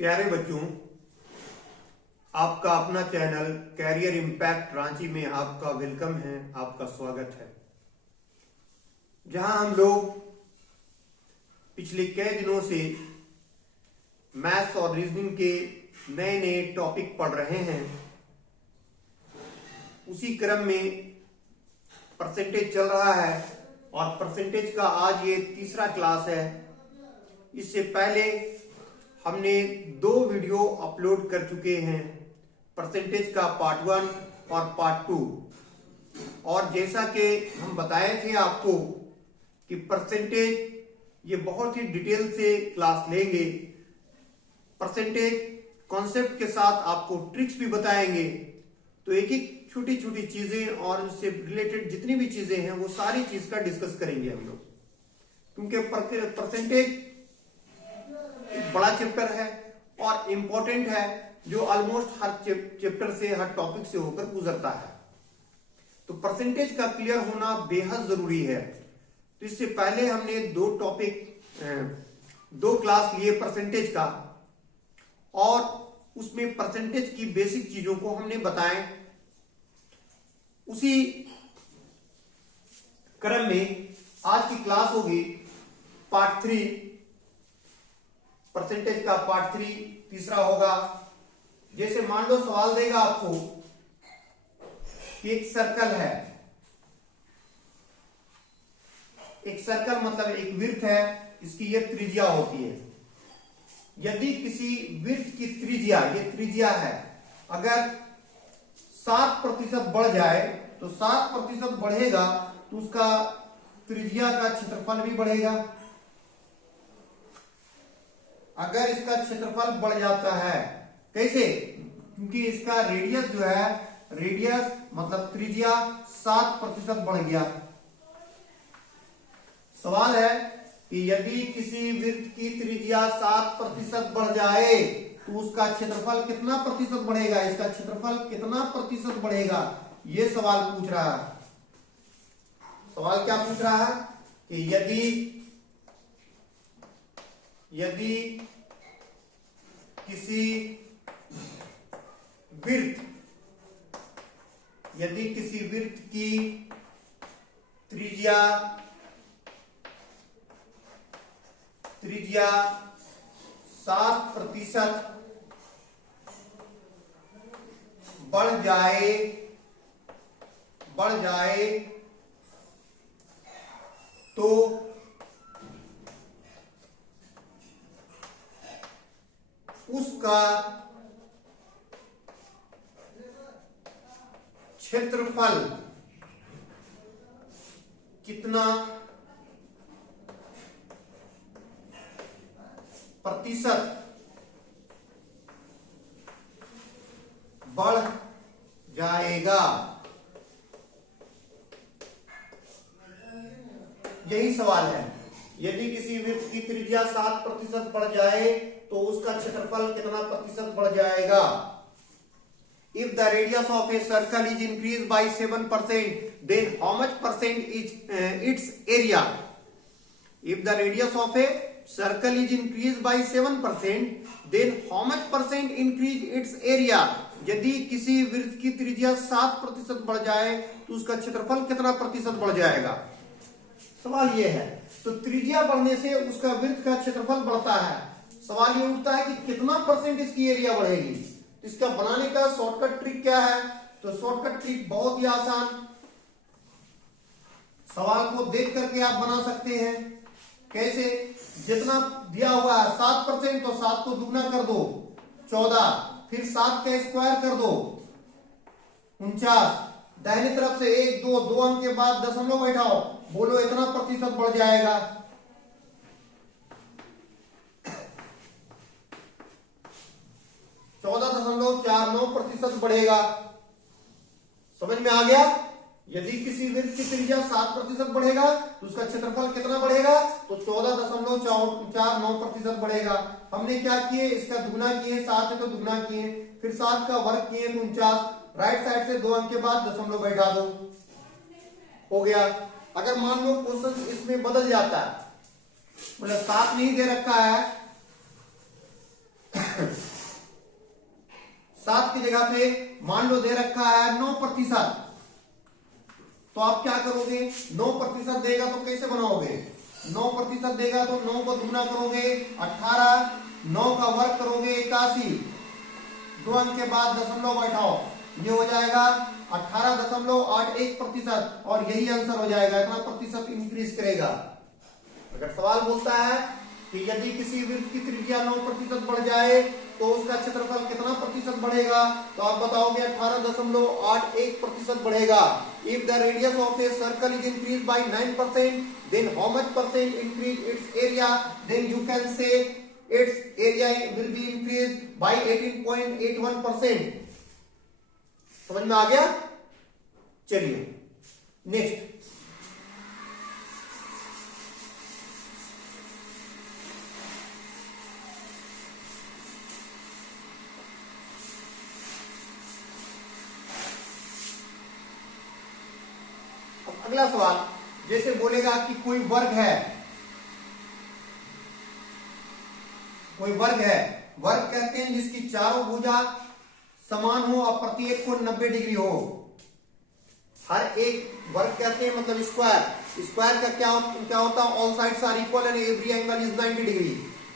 प्यारे बच्चों, आपका अपना चैनल कैरियर इम्पैक्ट रांची में आपका वेलकम है, आपका स्वागत है। जहां हम लोग पिछले कई दिनों से मैथ्स और रीजनिंग के नए नए टॉपिक पढ़ रहे हैं, उसी क्रम में परसेंटेज चल रहा है और परसेंटेज का आज ये तीसरा क्लास है। इससे पहले हमने 2 वीडियो अपलोड कर चुके हैं, परसेंटेज का पार्ट 1 और पार्ट 2। और जैसा कि हम बताए थे आपको कि परसेंटेज ये बहुत ही डिटेल से क्लास लेंगे, परसेंटेज कॉन्सेप्ट के साथ आपको ट्रिक्स भी बताएंगे। तो एक एक छोटी छोटी चीजें और उससे रिलेटेड जितनी भी चीजें हैं वो सारी चीज का डिस्कस करेंगे हम लोग, क्योंकि परसेंटेज एक बड़ा चैप्टर है और इम्पोर्टेंट है, जो ऑलमोस्ट हर चैप्टर से, हर टॉपिक से होकर गुजरता है। तो परसेंटेज का क्लियर होना बेहद जरूरी है। तो इससे पहले हमने 2 क्लास लिए परसेंटेज का, और उसमें परसेंटेज की बेसिक चीजों को हमने बताएं। उसी क्रम में आज की क्लास होगी पार्ट 3, परसेंटेज का पार्ट 3 तीसरा होगा। जैसे मान लो सवाल देगा आपको कि एक सर्कल है, एक सर्कल मतलब एक वृत्त है, इसकी ये त्रिज्या होती है। यदि किसी वृत्त की त्रिज्या, ये त्रिज्या है, अगर 7% बढ़ जाए तो 7% बढ़ेगा तो उसका त्रिज्या का क्षेत्रफल भी बढ़ेगा। अगर इसका क्षेत्रफल बढ़ जाता है, कैसे? क्योंकि इसका रेडियस जो है, रेडियस मतलब त्रिज्या 7% बढ़ गया। सवाल है कि यदि किसी वृत्त की त्रिज्या 7% बढ़ जाए तो उसका क्षेत्रफल कितना प्रतिशत बढ़ेगा, इसका क्षेत्रफल कितना प्रतिशत बढ़ेगा, यह सवाल पूछ रहा है। सवाल क्या पूछ रहा है कि यदि किसी वृत्त की त्रिज्या 7% बढ़ जाए तो उसका क्षेत्रफल कितना प्रतिशत बढ़ जाएगा। यही सवाल है। यदि किसी वृत्त की त्रिज्या 7% बढ़ जाए तो उसका क्षेत्रफल कितना प्रतिशत बढ़ जाएगा। If the radius of a circle is increased by 7%, then how much percent is its area? If the radius of a circle is increased by 7%, then how much percent increase its area? यदि किसी वृत्त की त्रिज्या 7% बढ़ जाए तो उसका क्षेत्रफल कितना प्रतिशत बढ़ जाएगा। सवाल यह है। तो त्रिज्या बढ़ने से उसका वृत्त का क्षेत्रफल बढ़ता है। सवाल ये उठता है कि कितना परसेंट इसकी एरिया बढ़ेगी। इसका बनाने का शॉर्टकट ट्रिक क्या है? तो शॉर्टकट ट्रिक बहुत ही आसान, सवाल को देख करके आप बना सकते हैं। कैसे? जितना दिया हुआ है 7%, तो 7 को दुगना कर दो 14, फिर 7 का स्क्वायर कर दो 49, दाहिनी तरफ से 1 2 अंक के बाद दशमलव बैठाओ, बोलो इतना प्रतिशत बढ़ जाएगा। 14.49% बढ़ेगा। समझ में आ गया? यदि किसी वृत्त की त्रिज्या 7% बढ़ेगा तो उसका क्षेत्रफल कितना बढ़ेगा, तो 14.49% बढ़ेगा। हमने क्या किए, इसका दुगना किए, 7 है तो दुगना किए, फिर 7 का वर्ग किए तो 49, राइट साइड से 2 अंक के बाद दशमलव बैठा दो, हो गया। अगर मान लो क्वेश्चन इसमें बदल जाता है, मतलब 7 नहीं दे रखा है 7 की जगह पे मान लो दे रखा है 9%, तो आप क्या करोगे, 9% देगा तो कैसे बनाओगे, 9% देगा तो 9 को दुगना करोगे 18, 9 का वर्ग करोगे 81, 2 अंक के बाद दशमलव बैठाओ, ये हो जाएगा 18.81%, और यही आंसर हो जाएगा, इतना प्रतिशत इंक्रीज करेगा। अगर सवाल बोलता है कि यदि किसी वृत्त की त्रिज्या 9% बढ़ जाए तो उसका क्षेत्रफल कितना प्रतिशत बढ़ेगा, तो आप बताओगे 18.81% बढ़ेगा। If the radius of a circle is increase by 9%, then how much percent increase its area, then you can say its area will be increase by 18.81%। समझ में आ गया? चलिए नेक्स्ट, अगला सवाल जैसे बोलेगा कि कोई वर्ग है, कोई वर्ग है, वर्ग कहते हैं जिसकी चारों भुजा समान हो और प्रत्येक कोण 90 डिग्री हो। हर एक वर्ग कहते हैं मतलब स्क्वायर, स्क्वायर का क्या होता है, all sides are equal and every angle is 90 degree.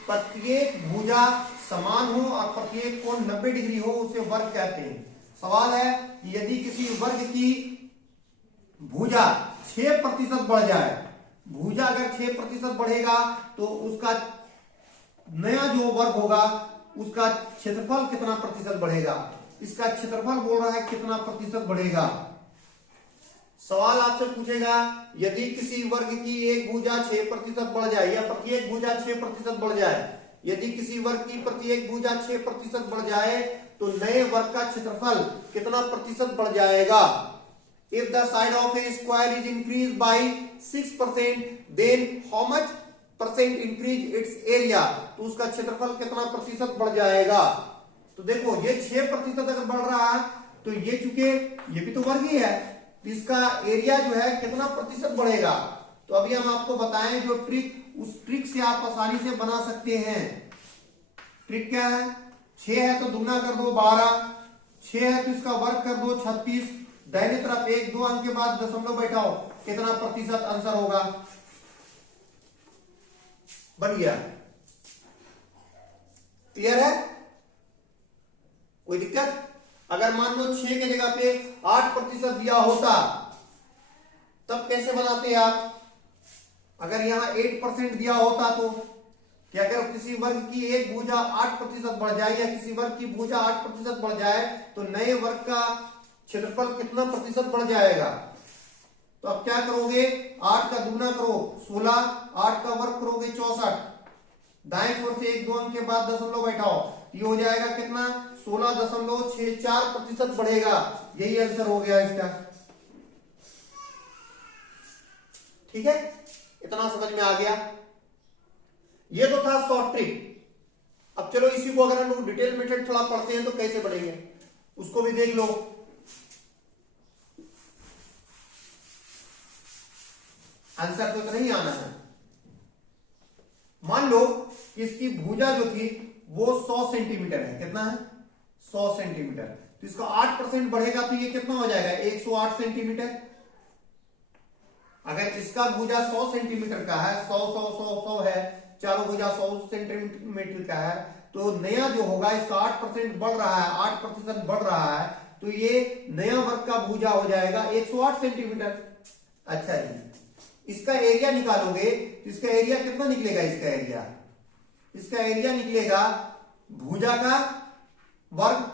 प्रत्येक भुजा समान हो और प्रत्येक कोण 90 डिग्री हो, उसे वर्ग कहते हैं। सवाल है कि यदि किसी वर्ग की भुजा 6% बढ़ जाए, भुजा अगर 6% बढ़ेगा तो उसका नया जो वर्ग होगा उसका क्षेत्रफल कितना प्रतिशत बढ़ेगा, इसका क्षेत्रफल बोल रहा है कितना प्रतिशत बढ़ेगा। सवाल आपसे पूछेगा यदि किसी वर्ग की एक भुजा 6% बढ़ जाए या प्रत्येक भुजा 6% बढ़ जाए, यदि किसी वर्ग की प्रत्येक भुजा 6% बढ़ जाए तो नए वर्ग का क्षेत्रफल कितना प्रतिशत बढ़ जाएगा। If the side of a square is increased by 6%, then how much percent increase its area? तो उसका क्षेत्रफल कितना प्रतिशत बढ़ जाएगा। तो देखो ये 6% अगर बढ़ रहा है तो ये चूंकि ये भी तो वर्ग ही है, तो इसका एरिया जो है कितना प्रतिशत बढ़ेगा। तो अभी हम आपको बताएं जो ट्रिक, उस ट्रिक से आप आसानी से बना सकते हैं। ट्रिक क्या है, 6 है तो दुगना कर दो 12, 6 है तो इसका वर्ग कर दो 36, दाहिने तरफ 1-2 अंक के बाद दशमलव बैठाओ, कितना प्रतिशत आंसर होगा। बढ़िया, क्लियर है, कोई दिक्कत। अगर मान लो 6 के जगह पे 8% दिया होता तब कैसे बनाते आप। अगर यहां 8% दिया होता तो क्या, अगर किसी वर्ग की एक भुजा 8% बढ़ जाए या किसी वर्ग की भुजा 8% बढ़ जाए तो नए वर्ग का क्षेत्रफल कितना प्रतिशत बढ़ जाएगा। तो अब क्या करोगे, 8 का दुगना करो 16, 8 का वर्ग करोगे 64, दाएं छोर से 1-2 अंक के बाद दशमलव बैठाओ, ये हो जाएगा कितना 16.64% बढ़ेगा। यही आंसर हो गया इसका। ठीक है, इतना समझ में आ गया। ये तो था शॉर्ट ट्रिक। अब चलो इसी को अगर हम लोग डिटेल मेथड थोड़ा पढ़ते हैं तो कैसे बढ़ेंगे उसको भी देख लो। आंसर तो इतना ही आना है। मान लो कि इसकी भुजा जो थी वो 100 सेंटीमीटर है, कितना है 100 सेंटीमीटर, तो इसका 8% बढ़ेगा तो ये कितना हो जाएगा 108 सेंटीमीटर। अगर इसका भुजा 100 सेंटीमीटर का है, 100 है, चारों भुजा 100 सेंटीमीटर का है, तो नया जो होगा इसका 8% बढ़ रहा है, 8% बढ़ रहा है, तो ये नया वर्ग का भुजा हो जाएगा 108 सेंटीमीटर। अच्छा जी, इसका एरिया निकालोगे तो इसका एरिया कितना निकलेगा, इसका एरिया निकलेगा भुजा का वर्ग,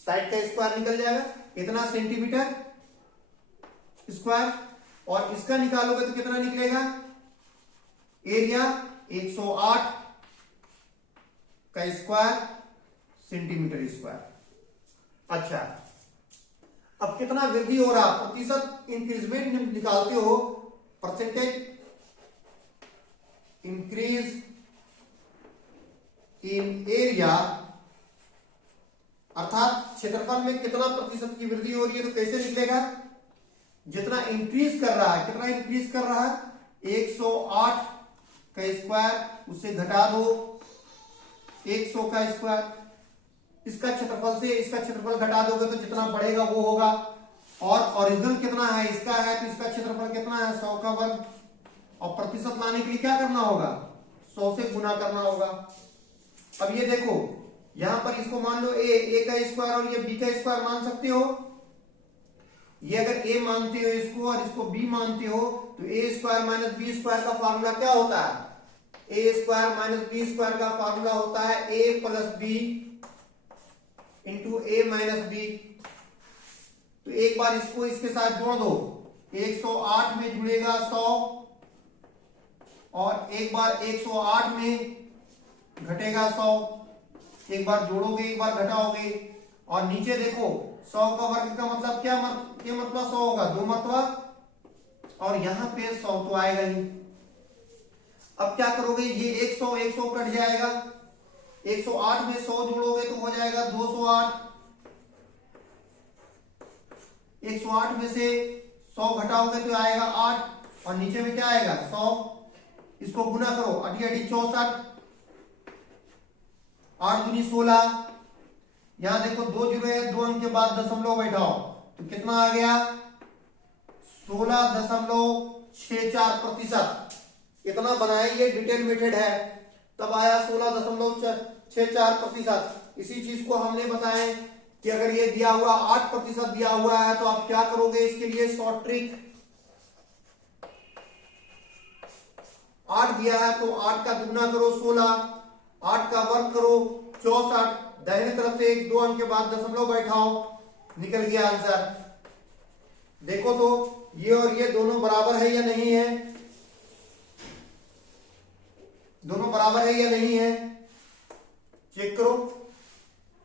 साइड का स्क्वायर निकल जाएगा कितना सेंटीमीटर स्क्वायर, और इसका निकालोगे तो कितना निकलेगा एरिया 108 का स्क्वायर सेंटीमीटर स्क्वायर। अच्छा, अब कितना वृद्धि हो रहा, प्रतिशत इंक्रीजमेंट निकालते हो, परसेंटेज इंक्रीज इन एरिया, अर्थात क्षेत्रफल में कितना प्रतिशत की वृद्धि हो रही है, तो कैसे निकलेगा, जितना इंक्रीज कर रहा है, कितना इंक्रीज कर रहा है 108 का स्क्वायर, उससे घटा दो 100 का स्क्वायर, इसका क्षेत्रफल से इसका क्षेत्रफल घटा दोगे तो जितना बढ़ेगा वो होगा। और ओरिजिनल कितना है, इसका है, तो इसका क्षेत्रफल कितना है, 100 का वर्ग। और प्रतिशत लाने के लिए क्या करना होगा, 100 से गुना करना होगा। अब ये देखो यहां पर इसको मान लो ए का स्क्वायर और ये बी का स्क्वायर मान सकते हो। ये अगर a मानते हो इसको और इसको b मानते हो तो A square minus B square का फार्मूला क्या होता है, A square minus B square का फार्मूला होता है a plus B into A minus B. तो एक बार इसको इसके साथ जोड़ दो, 108 में जुड़ेगा 100 और एक बार 108 में घटेगा 100। एक बार जोड़ोगे एक बार घटाओगे। और नीचे देखो 100 का वर्ग का मतलब क्या मरतबा 100 होगा, 2 मरतबा, और यहां पे 100 तो आएगा ही। अब क्या करोगे, ये 100 कट जाएगा, 108 में 100 जोड़ोगे तो हो जाएगा 208। 108 में से 100 घटाओगे तो आएगा 8 और नीचे में क्या आएगा 100। इसको गुना करो, अटी अटी 64, 8 दूनी 16। यहां देखो 2 जीरो है, 2 अंक के बाद दशमलव बैठाओ तो कितना आ गया 16.64%। इतना बनाया, ये डिटेल मेथड है, तब आया 16.64%। इसी चीज को हमने बताया कि अगर ये दिया हुआ 8% दिया हुआ है तो आप क्या करोगे, इसके लिए शॉर्ट ट्रिक, 8 दिया है तो 8 का दुगना करो 16, 8 का वर्ग करो 64, दाहिने तरफ से 1 2 अंक के बाद दशमलव बैठाओ, निकल गया आंसर। देखो तो ये और ये दोनों बराबर है या नहीं है, दोनों बराबर है या नहीं है, चेक करो।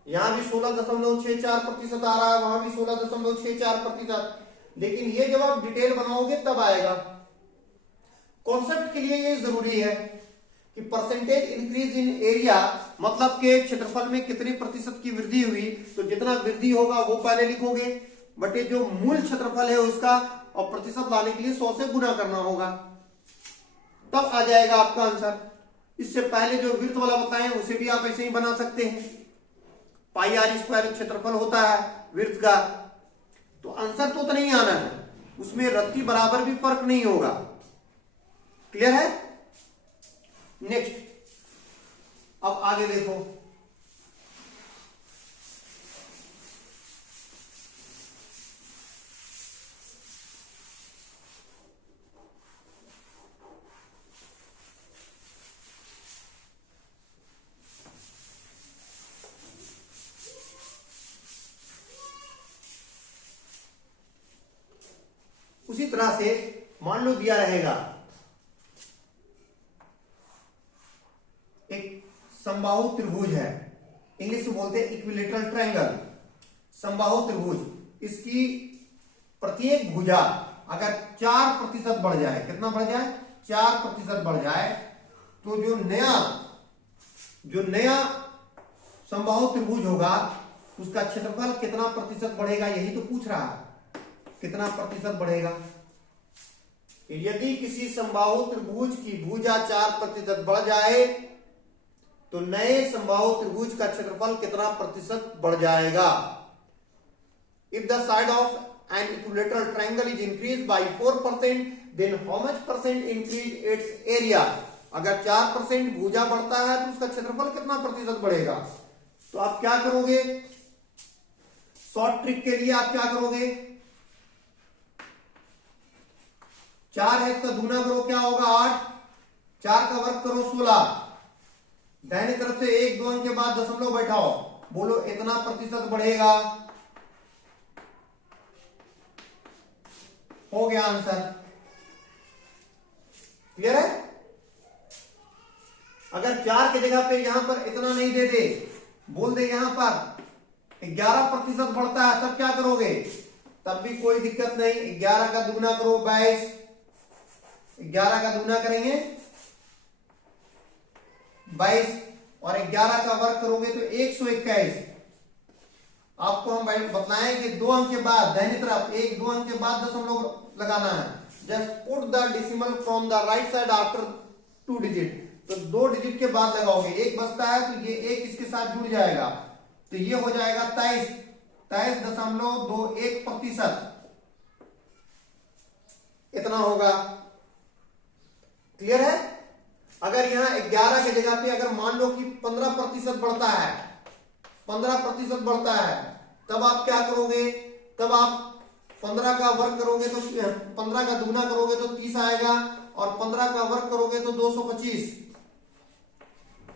यहां भी 16.64% आ रहा है, वहां भी 16.64%। लेकिन ये जब आप डिटेल बनाओगे तब आएगा। कॉन्सेप्ट के लिए ये जरूरी है कि परसेंटेज इंक्रीज इन एरिया, मतलब के क्षेत्रफल में कितने प्रतिशत की वृद्धि हुई, तो जितना वृद्धि होगा वो पहले लिखोगे, बट ये जो मूल क्षेत्रफल है उसका और प्रतिशत लाने के लिए 100 से गुना करना होगा, तब आ जाएगा आपका आंसर। इससे पहले जो वृत्त वाला बताएं उसे भी आप ऐसे ही बना सकते हैं। पाई आर स्क्वायर क्षेत्रफल होता है वृत्त का, तो आंसर तो नहीं आना है, उसमें रत्ती बराबर भी फर्क नहीं होगा। क्लियर है? नेक्स्ट, अब आगे देखो, उसी तरह से मान लो दिया रहेगा एक समबाहु त्रिभुज है, इंग्लिश में बोलते हैं इक्विलेटरल ट्रायंगल, समबाहु त्रिभुज। इसकी प्रत्येक भुजा अगर 4% बढ़ जाए, कितना बढ़ जाए, 4% बढ़ जाए, तो जो नया समबाहु त्रिभुज होगा उसका क्षेत्रफल कितना प्रतिशत बढ़ेगा, यही तो पूछ रहा है, कितना प्रतिशत बढ़ेगा। यदि किसी समबाहु त्रिभुज की भुजा 4% बढ़ जाए तो नए समबाहु त्रिभुज का क्षेत्रफल कितना प्रतिशत बढ़ जाएगा। If the side of an equilateral triangle is increase by 4%, then how much percent increase its area. अगर 4% भुजा बढ़ता है तो उसका क्षेत्रफल कितना प्रतिशत बढ़ेगा। तो आप क्या करोगे, शॉर्ट ट्रिक के लिए आप क्या करोगे, 4 है इसका दुगना करो, क्या होगा 8, 4 का वर्ग करो 16, दाहिने तरफ से 1 2 अंक के बाद दशमलव बैठाओ, बोलो इतना प्रतिशत बढ़ेगा, हो गया आंसर। क्लियर है? अगर 4 की जगह पे यहां पर इतना नहीं दे दे, बोल दे यहां पर 11% बढ़ता है, तब क्या करोगे, तब भी कोई दिक्कत नहीं, 11 का दुगना करो 22, 11 का दुगना करेंगे 22 और 11 का वर्ग करोगे तो 121। आपको हम बतलाएं कि 2 अंक के बाद दाहिनी तरफ 1 2 अंक के बाद दशमलव लगाना है। Just put the decimal from the right side after 2 digit, तो 2 डिजिट के बाद लगाओगे, 1 बचता है तो ये 1 इसके साथ जुड़ जाएगा, तो ये हो जाएगा 23.21%। इतना होगा। क्लियर है? अगर यहां 11 की जगह पे अगर मान लो कि 15% बढ़ता है, 15% बढ़ता है, तब आप क्या करोगे? तब आप 15 का वर्ग करोगे तो 15 का दुगना करोगे तो 30 आएगा, और 15 का वर्ग करोगे तो 225।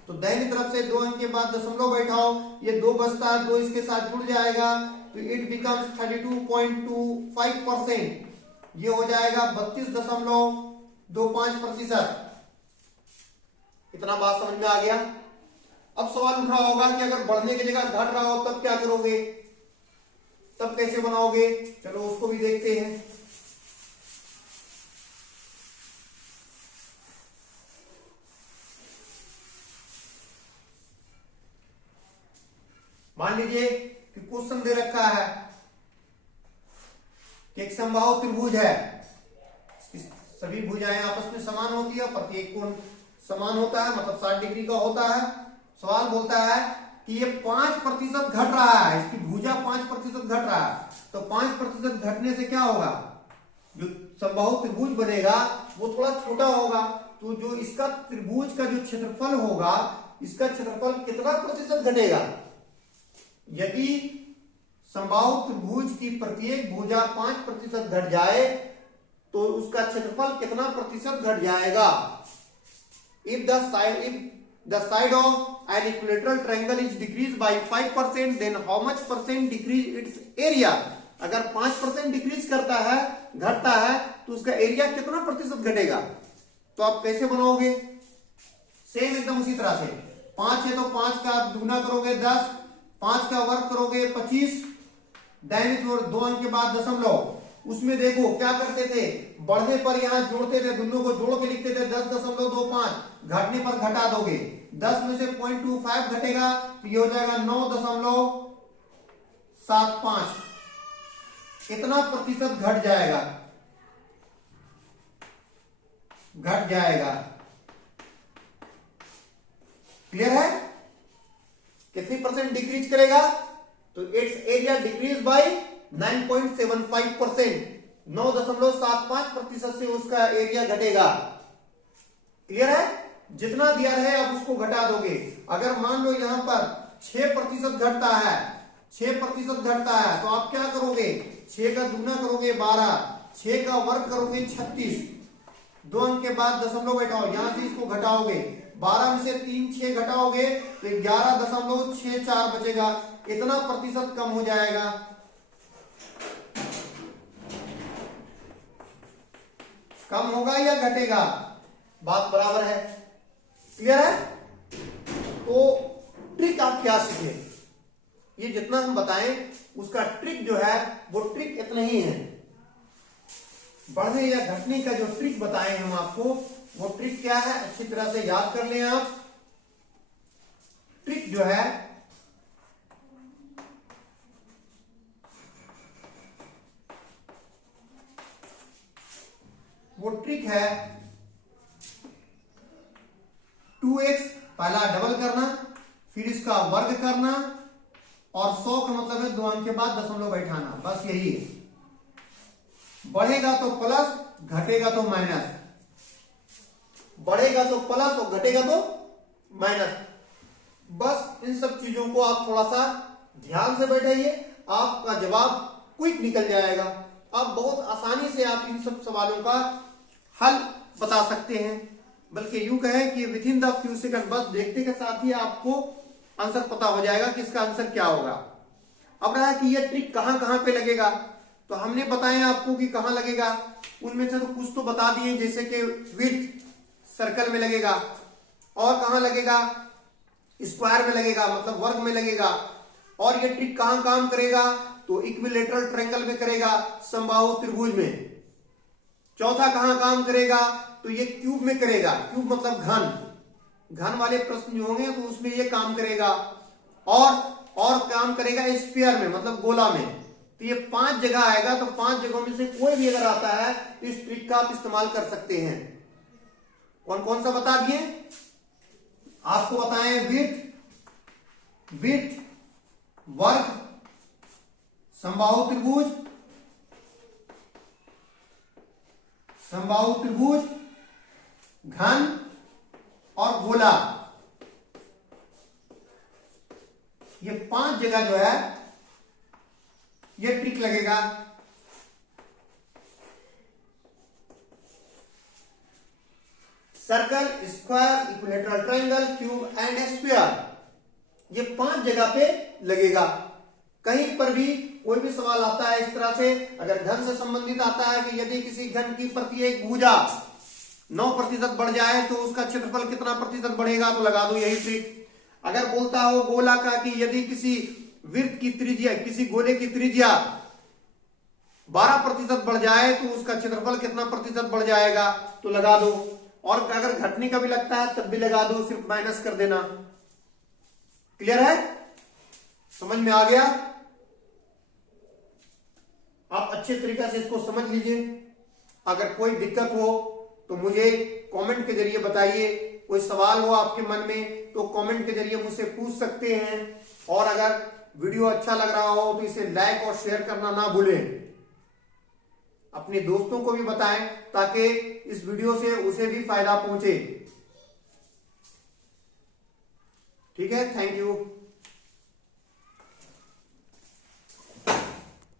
तो दाहिनी तरफ से 2 अंक के बाद दशमलव बैठाओ, ये 2 बचता है, 2 इसके साथ जुड़ जाएगा, तो इट बिकम्स 32.25%। ये हो जाएगा 32.25%। इतना बात समझ में आ गया? अब सवाल उठ रहा होगा कि अगर बढ़ने की जगह घट रहा हो तब क्या करोगे, तब कैसे बनाओगे? चलो उसको भी देखते हैं। मान लीजिए कि क्वेश्चन दे रखा है कि एक समबाहु त्रिभुज है, सभी भुजाएं आपस में समान होती है, प्रत्येक कोण समान होता है, मतलब 60 डिग्री का होता है। सवाल बोलता है कि ये 5% घट रहा है, इसकी भुजा 5% घट रहा है, तो 5% घटने से क्या होगा? जो समबाहु त्रिभुज बनेगा वो थोड़ा छोटा होगा, तो जो इसका त्रिभुज का जो क्षेत्रफल होगा, इसका क्षेत्रफल कितना प्रतिशत घटेगा? यदि समबाहु त्रिभुज की प्रत्येक भुजा 5% घट जाए तो उसका क्षेत्रफल कितना प्रतिशत घट जाएगा? If the side of an equilateral triangle is decreased by 5%, then how much percent decrease its area? अगर 5% डिक्रीज करता है, घटता है, तो उसका एरिया कितना प्रतिशत घटेगा? तो आप कैसे बनाओगे? सेम एकदम उसी तरह से 5 है तो 5 का दुगना करोगे 10, 5 का वर्ग करोगे 25, दाहिनी ओर 2 अंक के बाद दशमलव। उसमें देखो क्या करते थे, बढ़ने पर यहां जोड़ते थे, दोनों को जोड़ के लिखते थे 10.25, घटने पर घटा दोगे, 10 में से 0.25 घटेगा तो ये हो जाएगा 9.75। कितना प्रतिशत घट जाएगा? घट जाएगा। क्लियर है? कितनी परसेंट डिक्रीज करेगा? तो इट्स एरिया डिक्रीज बाय 9.75%, 9.75% से उसका एरिया घटेगा। क्लियर है? जितना दिया है आप उसको घटा दोगे। अगर मान लो यहां पर 6% घटता है, 6% घटता है, तो आप क्या करोगे? 6 का दुगना करोगे 12, 6 का वर्ग करोगे 36, 2 अंक के बाद दशमलव बैठाओ, यहां से इसको घटाओगे, 12 में से 3 6 घटाओगे तो 11.64 बचेगा। इतना प्रतिशत कम हो जाएगा। कम होगा या घटेगा? बात बराबर है। क्लियर है? तो ट्रिक आप क्या सीखे? ये जितना हम बताएं उसका ट्रिक जो है वो ट्रिक इतना ही है। बढ़ने या घटने का जो ट्रिक बताएं हम आपको, वो ट्रिक क्या है अच्छी तरह से याद कर लें आप। ट्रिक जो है वो ट्रिक है 2x पहला डबल करना, फिर इसका वर्ग करना, और 100 का मतलब है 2 अंक के बाद दशमलव बैठाना, बस यही है। बढ़ेगा तो प्लस, घटेगा तो माइनस, बढ़ेगा तो प्लस और घटेगा तो माइनस। बस इन सब चीजों को आप थोड़ा सा ध्यान से बैठाइए, आपका जवाब क्विक निकल जाएगा। आप बहुत आसानी से आप इन सब सवालों का हल बता सकते हैं, बल्कि यूं कहें कि with in the few second, बस देखते के साथ ही आपको आंसर पता हो जाएगा कि इसका आंसर क्या होगा। अब रहा कि ये ट्रिक कहां कहां पे लगेगा, तो हमने बताया आपको कि कहां लगेगा। उनमें से तो कुछ तो बता दिए, जैसे कि विड्थ सर्कल में लगेगा, और कहां लगेगा? स्क्वायर में लगेगा, मतलब वर्ग में लगेगा। और ये ट्रिक कहां काम करेगा? तो इक्विलेटरल ट्रायंगल में करेगा, समबाहु त्रिभुज में। चौथा कहां काम करेगा? तो ये क्यूब में करेगा, क्यूब मतलब घन वाले प्रश्न जो होंगे तो उसमें ये काम करेगा। और काम करेगा स्फीयर में, मतलब गोला में। तो ये 5 जगह आएगा, तो 5 जगहों में से कोई भी अगर आता है तो इस ट्रिक का आप इस्तेमाल कर सकते हैं। कौन कौन सा बता दिए आपको? बताएं विड्थ, वर्ग, समबाहु त्रिभुज, समबाहु त्रिभुज, घन और गोला, ये 5 जगह जो है ये ट्रिक लगेगा। Circle, square, equilateral triangle, cube and sphere, ये 5 जगह पे लगेगा। कहीं पर भी कोई भी सवाल आता है इस तरह से, अगर घन से संबंधित आता है कि यदि किसी घन की प्रत्येक भुजा 9% बढ़ जाए तो उसका क्षेत्रफल कितना प्रतिशत बढ़ेगा, तो लगा दो यही ट्रिक। अगर बोलता हो गोला का कि यदि किसी वृत्त की त्रिज्या, किसी गोले की त्रिज्या 12% बढ़ जाए तो उसका क्षेत्रफल कितना प्रतिशत बढ़ जाएगा, तो लगा दो। और अगर घटने का भी लगता है तब भी लगा दो, सिर्फ माइनस कर देना। क्लियर है? समझ में आ गया? आप अच्छे तरीके से इसको समझ लीजिए। अगर कोई दिक्कत हो तो मुझे कमेंट के जरिए बताइए। कोई सवाल हो आपके मन में तो कमेंट के जरिए मुझसे पूछ सकते हैं। और अगर वीडियो अच्छा लग रहा हो तो इसे लाइक और शेयर करना ना भूलें। अपने दोस्तों को भी बताएं ताकि इस वीडियो से उसे भी फायदा पहुंचे। ठीक है, थैंक यू।